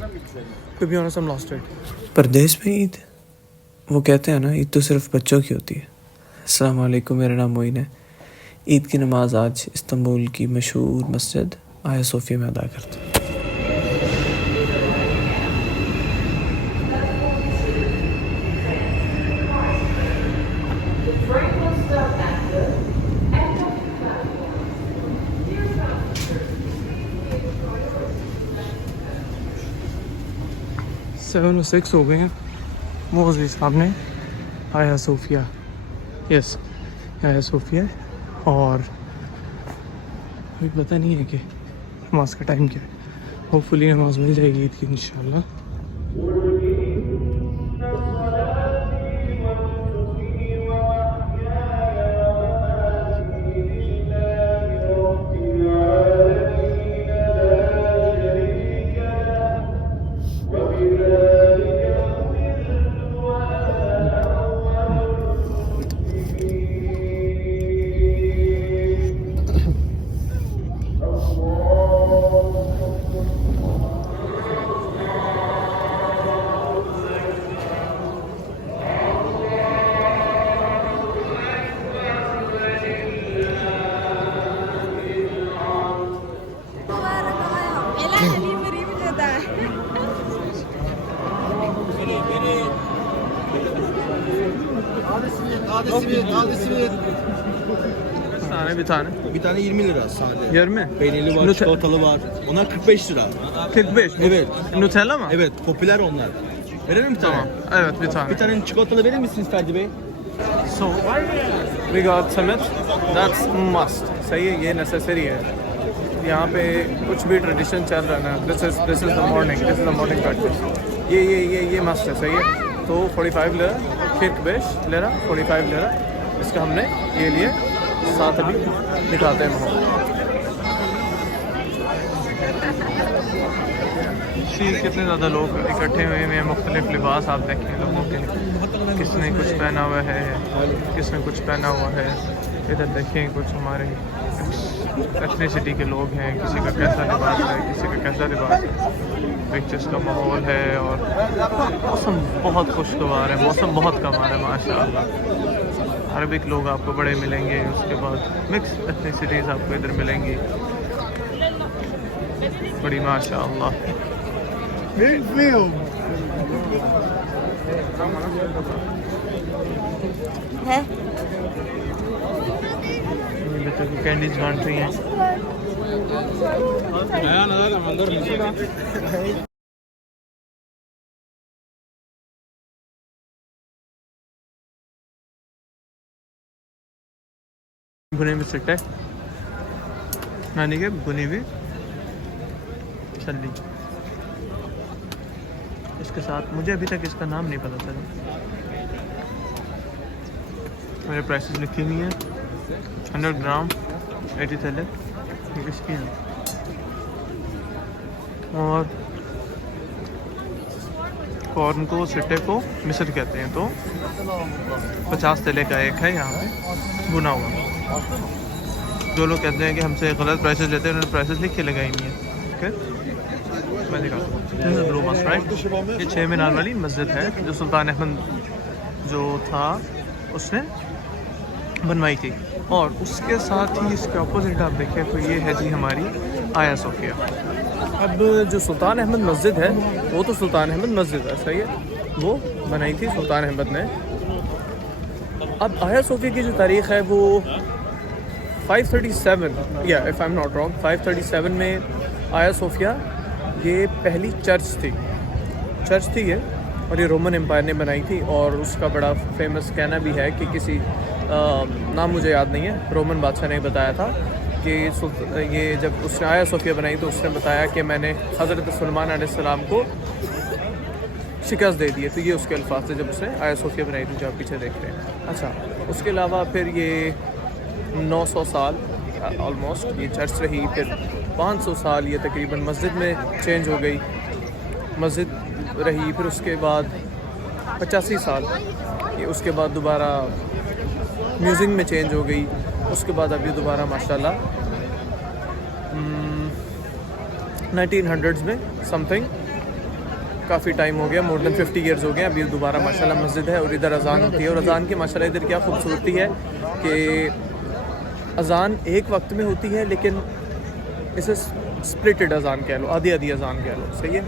To be honest, I'm lost it. परदेश में ईद, वो कहते हैं ना ईद तो सिर्फ बच्चों की होती है। अस्सलाम वालेकुम, मेरा नाम मोइन है। ईद की नमाज आज इस्तांबुल की मशहूर मस्जिद आया सोफिया में अदा करते हैं। सेवन और 6 हो गए हैं। वो जी सामने आया सोफिया, यस आया सोफिया, और अभी पता नहीं है कि नमाज का टाइम क्या है। होपफुली नमाज मिल जाएगी ईद की इंशाल्लाह। Bir tane 20 lira sade. 20. Peynirli var, çikolatalı var. Onlar 45 lira. 45. Evet. Nutella mı? Evet, popüler onlar. Verelim bir tane. Tamam. Evet, bir tane. Bir tane çikolatalı verir misiniz Ferdi Bey? So we got summit. That's must. सही है, ये necessary है। यहाँ पे कुछ भी tradition चल रहा है ना, this is the morning practice। ये मस्ट है, सही है। तो 45 ले रहा, फिर 5 ले रहा, 45 ले रहा। इसका हमने ये लिए साथ अभी दिखाते हैं माहौल। कितने ज़्यादा लोग इकट्ठे हुए हैं, मुख्तलिफ लिबास आप देखें लोगों के, किसने कुछ पहना हुआ है, किसने कुछ पहना हुआ है। इधर देखें कुछ हमारे एथनिसिटी के लोग हैं, किसी का कैसा लिबास है, किसी का कैसा लिबास है। पिक्चर्स का माहौल है और मौसम बहुत खुशगवार है, मौसम बहुत कमाल है माशाअल्लाह। अरबिक लोग आपको बड़े मिलेंगे, उसके बाद मिक्स एथनिसिटीज़ आपको इधर मिलेंगी बड़ी माशाअल्लाह। है बच्चों की कैंडीज बांट रही हैं। भुने हुए सिट्टे, नानी के भुनी हुई छल्ली। इसके साथ मुझे अभी तक इसका नाम नहीं पता चला। मेरे प्राइसेस लिखी हुई हैं। 100 ग्राम 80 थैले इसकी हैं, और कॉर्न को, सिट्टे को मिस्र कहते हैं। तो 50 थैले का एक है यहाँ पे भुना हुआ। जो लोग कहते हैं कि हमसे गलत प्राइसेस लेते हैं, उन्होंने प्राइसेस लिख के लगाई हुई हैं। ओके, मैं दिखाता हूँ। ब्लू मस्ट राइट, ये 6 मीनार वाली मस्जिद है जो सुल्तान अहमद जो था उसने बनवाई थी। और उसके साथ ही इसके अपोजिट आप देखें तो ये है जी हमारी आया सोफिया। अब जो सुल्तान अहमद मस्जिद है वो तो सुल्तान अहमद मस्जिद है, सही है, वो बनाई थी सुल्तान अहमद ने। अब आया सोफिया की जो तारीख़ है वो 537 या if I am not wrong 537 में आया सोफिया ये पहली चर्च थी ये, और ये रोमन एम्पायर ने बनाई थी। और उसका बड़ा फेमस कहना भी है कि किसी नाम मुझे याद नहीं है, रोमन बादशाह ने बताया था कि ये जब उसने आया सोफिया बनाई तो उसने बताया कि मैंने हज़रत सुलेमान अलैहिस्सलाम को शिकस्त दे दी है। तो ये उसके अल्फाज थे जब उसने आया सोफिया बनाई थी, जो आप पीछे देख रहे हैं। अच्छा, उसके अलावा फिर ये 900 साल ऑलमोस्ट ये चर्च रही, फिर 500 साल ये तकरीबन मस्जिद में चेंज हो गई, मस्जिद रही। फिर उसके बाद 85 साल ये उसके बाद दोबारा म्यूज़िक में चेंज हो गई। उसके बाद अभी दोबारा माशाल्लाह 1900s में समथिंग काफ़ी टाइम हो गया, मोर देन 50 ईयर्स हो गए। अभी दोबारा माशाल्लाह मस्जिद है और इधर अजान होती है। और अजान की माशाल्लाह इधर क्या खूबसूरती है कि अजान एक वक्त में होती है, लेकिन इसे स्प्लिटेड अजान कह लो, आधी आधी अजान कह लो, सही है।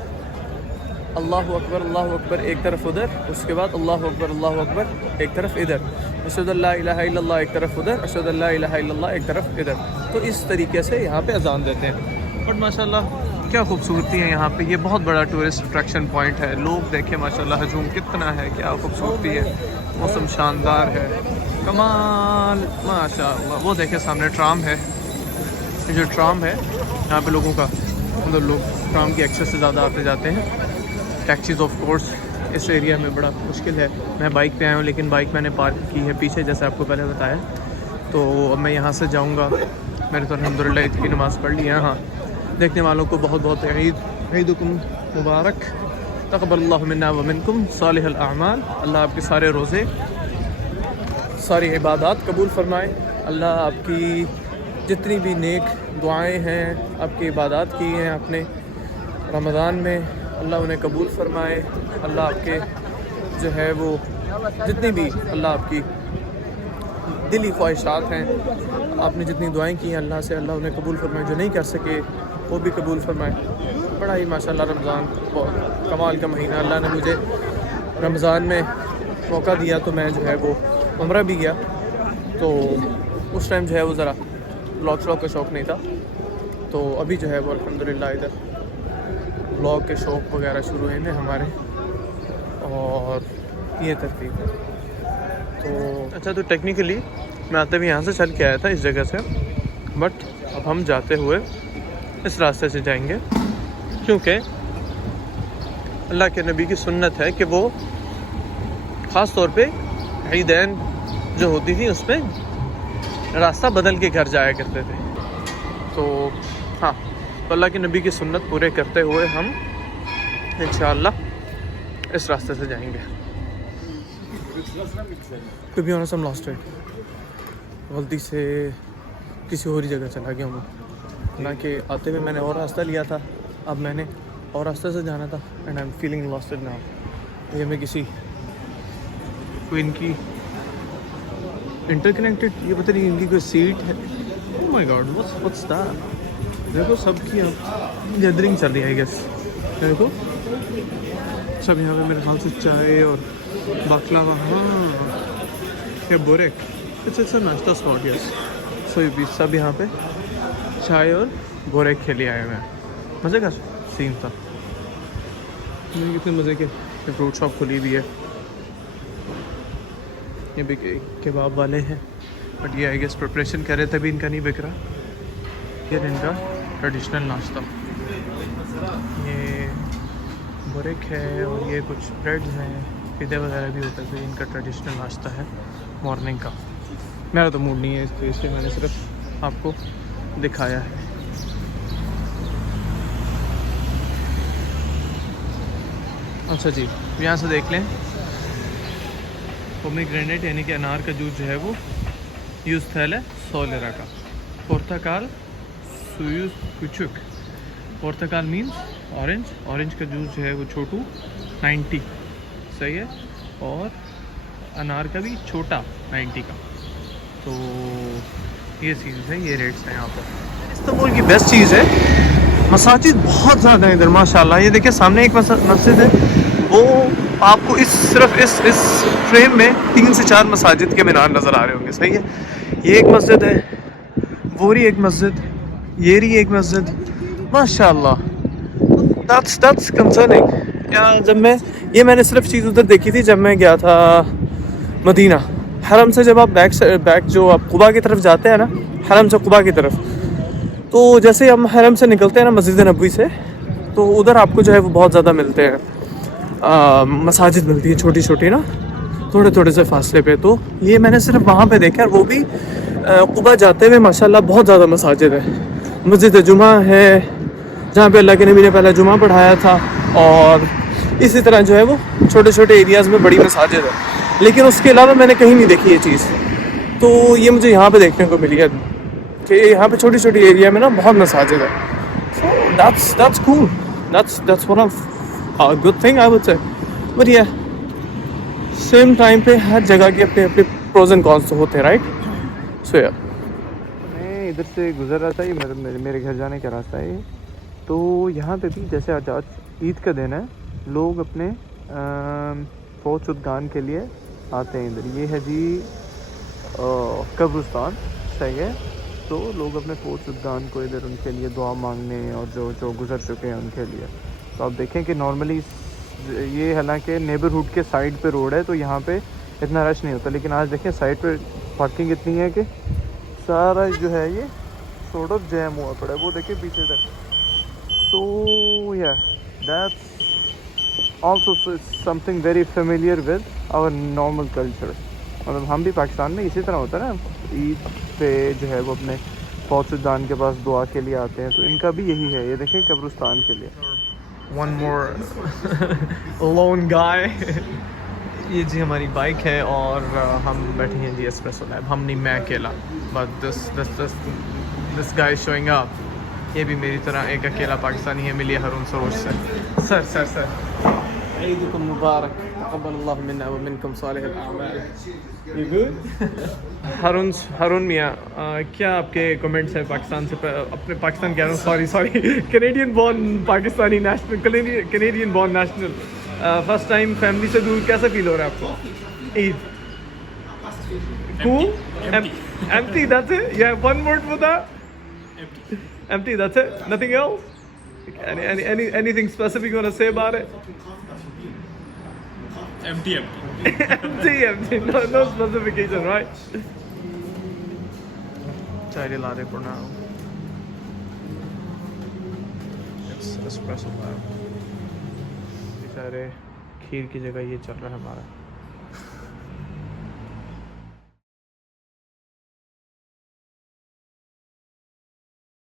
अल्लाहु अकबर एक तरफ उधर, उसके बाद अल्लाहु अकबर एक तरफ इधर, अशहदु अल्ला इलाहा इल्लल्लाह एक तरफ उधर, अशहदु अल्ला इलाहा इल्लल्लाह एक तरफ इधर। तो इस तरीके से यहाँ पे अजान देते हैं। बट माशाल्लाह क्या खूबसूरती है यहाँ पे। ये बहुत बड़ा टूरिस्ट अट्रैक्शन पॉइंट है। लोग देखें माशाल्लाह हजूम कितना है, क्या खूबसूरती है, मौसम शानदार है, कमाल माशाल्लाह। वो देखें सामने ट्राम है, ये जो ट्राम है यहाँ पे लोगों का, मतलब लोग ट्राम की एक्सेस से ज़्यादा आते जाते हैं। टैक्सीज ऑफ कोर्स इस एरिया में बड़ा मुश्किल है। मैं बाइक पे आया हूँ, लेकिन बाइक मैंने पार्क की है पीछे, जैसे आपको पहले बताया। तो अब मैं यहाँ से जाऊँगा। मैंने तो अल्हम्दुलिल्लाह ईद की नमाज़ पढ़ ली है। हाँ, देखने वालों को बहुत बहुत ईदुकुम मुबारक, तक़ब्बलल्लाहु मिन्ना व मिनकुम सालिहुल अअमाल। अल्लाह आपके सारे रोज़े, सारी इबादत कबूल फरमाए। अल्लाह आपकी जितनी भी नेक दुआएं हैं, आपकी इबादत की हैं आपने रमज़ान में, अल्लाह उन्हें कबूल फरमाए। अल्लाह आपके जो है वो जितनी भी, अल्लाह आपकी दिली ख्वाहिशात हैं, आपने जितनी दुआएं की हैं अल्लाह से, अल्लाह उन्हें कबूल फरमाए। जो नहीं कर सके वो भी कबूल फरमाए। बड़ा ही माशाल्लाह रमज़ान बहुत कमाल का महीना। अल्लाह ने मुझे रमज़ान में मौका दिया तो मैं जो है वो उम्रा भी गया। तो उस टाइम जो है वो ज़रा ब्लॉग का शौक़ नहीं था। तो अभी जो है वो अल्हम्दुलिल्लाह इधर ब्लॉग के शौक़ वगैरह शुरू हैं हमारे, और ये तरतीब है। तो अच्छा, तो टेक्निकली मैं आते भी यहाँ से चल के आया था इस जगह से, बट अब हम जाते हुए इस रास्ते से जाएंगे, क्योंकि अल्लाह के नबी की सुन्नत है कि वो ख़ास तौर पे ईदैन जो होती थी उसमें रास्ता बदल के घर जाया करते थे। तो हाँ, तो अल्लाह के नबी की सुन्नत पूरे करते हुए हम इंशाअल्लाह इस रास्ते से जाएंगे। To be honest I am lost it. गलती से किसी और ही जगह चला गया हूँ, ना कि आते हुए मैंने और रास्ता लिया था, अब मैंने और रास्ते से जाना था। And I am feeling lost it now. ये मैं किसी कोई इनकी इंटरकनेक्टेड, ये पता नहीं इनकी कोई सीट है। Oh my God, what's that? देखो सबकी अब गैदरिंग चल रही है आई गेस। देखो सब यहाँ पे मेरे ख्याल से चाय और बाकलावा, हाँ ये बोरेक, इट्स अ नाश्ता स्पॉट यस। सो ये सब यहाँ पे चाय और बोरेक के लिए आए हुए हैं। मज़े का सीन था। कितने मज़े के फ्रूट शॉप खुली हुई है। ये भी कबाब वाले हैं, बट ये आई गेस प्रिपरेशन कर रहे थे, अभी इनका नहीं बिक रहा। ये इनका ट्रेडिशनल नाश्ता, ये बुरेक है और ये कुछ ब्रेड्स हैं, पिज़्ज़ा वगैरह भी होता है। तो इनका ट्रेडिशनल नाश्ता है मॉर्निंग का। मेरा तो मूड नहीं है इसलिए, इसलिए मैंने सिर्फ आपको दिखाया है। अच्छा जी, यहाँ से देख लें, पोमीग्रेनेट यानी कि अनार का जूस जो है वो यूज़ थैल है 100 लिरा का। पोर्तकाल सुयूज कुचुक, पोर्तकाल मीन्स ऑरेंज, ऑरेंज का जूस जो है वो छोटू 90, सही है। और अनार का भी छोटा 90 का। तो ये चीज़ है, ये रेट्स हैं यहाँ पर। इस्तांबुल की बेस्ट चीज़ है, मसाजिद बहुत ज़्यादा है इधर माशाल्लाह। ये देखिए सामने एक मस्जिद है, वो आपको सिर्फ इस फ्रेम में 3 से 4 मसाजिद के मीनार नज़र आ रहे होंगे, सही है। ये एक मस्जिद है, वो रही एक मस्जिद, ये रही एक मस्जिद माशाल्लाह। That's concerning. या जब मैंने सिर्फ चीज़ उधर देखी थी जब मैं गया था मदीना। हरम से जब आप बैक जो आप कुबा की तरफ जाते हैं ना, हरम से कुबा की तरफ, तो जैसे हम हरम से निकलते हैं ना मस्जिद नबवी से, तो उधर आपको जो है वो बहुत ज़्यादा मिलते हैं, मसाजिद मिलती है छोटी छोटी ना, थोड़े थोड़े से फासले पे। तो ये मैंने सिर्फ वहाँ पे देखा, वो भी कुबा जाते हुए माशाल्लाह बहुत ज़्यादा मसाजिद है। मस्जिद जुमा है जहाँ पे अल्लाह के नबी ने पहला जुमा पढ़ाया था, और इसी तरह जो है वो छोटे छोटे एरियाज़ में बड़ी मसाजिद है। लेकिन उसके अलावा मैंने कहीं नहीं देखी ये चीज़। तो ये मुझे यहाँ पे देखने को मिली है कि यहाँ पे छोटी छोटी एरिया में ना बहुत मसाजिद है। So that's cool, that's what I'm good thing I would say, but या सेम टाइम पे हर जगह के अपने अपने प्रोज एंड कॉन्स तो होते हैं, राइट? सो या मैं इधर से गुजर रहा था, ये मेरे घर जाने का रास्ता है ये। तो यहाँ पे भी जैसे आज ईद का दिन है, लोग अपने फौज उद्गान के लिए आते हैं इधर। ये है जी कब्रिस्तान, सही है। तो लोग अपने फौज उद्गान को इधर उनके लिए दुआ मांगने और जो गुजर चुके हैं उनके लिए। तो आप देखें कि नॉर्मली ये हालांकि नेबरहुड के साइड पे रोड है तो यहाँ पे इतना रश नहीं होता, लेकिन आज देखें साइड पे पार्किंग इतनी है कि सारा जो है ये सॉर्ट ऑफ जैम हुआ पड़ा है। वो देखिए पीछे तक। सो या that's also something very familiar with our normal culture. मतलब हम भी पाकिस्तान में इसी तरह होता है ना, ईद पे जो है वो अपने फौजदान के पास दुआ के लिए आते हैं, तो इनका भी यही है। ये देखिए कब्रिस्तान के लिए। वन मोर लोन गाय। ये जी हमारी बाइक है और हम बैठे हैं जी एस्प्रेसो लैब। हम नहीं, मैं अकेला, but this guy showing up. ये भी मेरी तरह एक अकेला पाकिस्तानी है, मिलिए हारून सरोज से। सर ईदुकुम मुबारक, तक़ब्बलल्लाहु मिन्ना व मिनकुम सालिहुल अअमाल। You good? हारून मियाँ, क्या आपके कमेंट्स हैं पाकिस्तान से? अपने पाकिस्तान कह रहा हूँ, sorry Canadian born Pakistani national, Canadian born national. First time family से दूर, कैसा फील हो रहा है आपको? Eid cool? Empty, that's it? You have one word for that? Empty, that's it? Nothing else? Anything specific you want to say about it? Empty. empty. No specification, right? Chai la de for now. It's espresso lab. बेचारे खीर की जगह ये चल रहा है हमारा।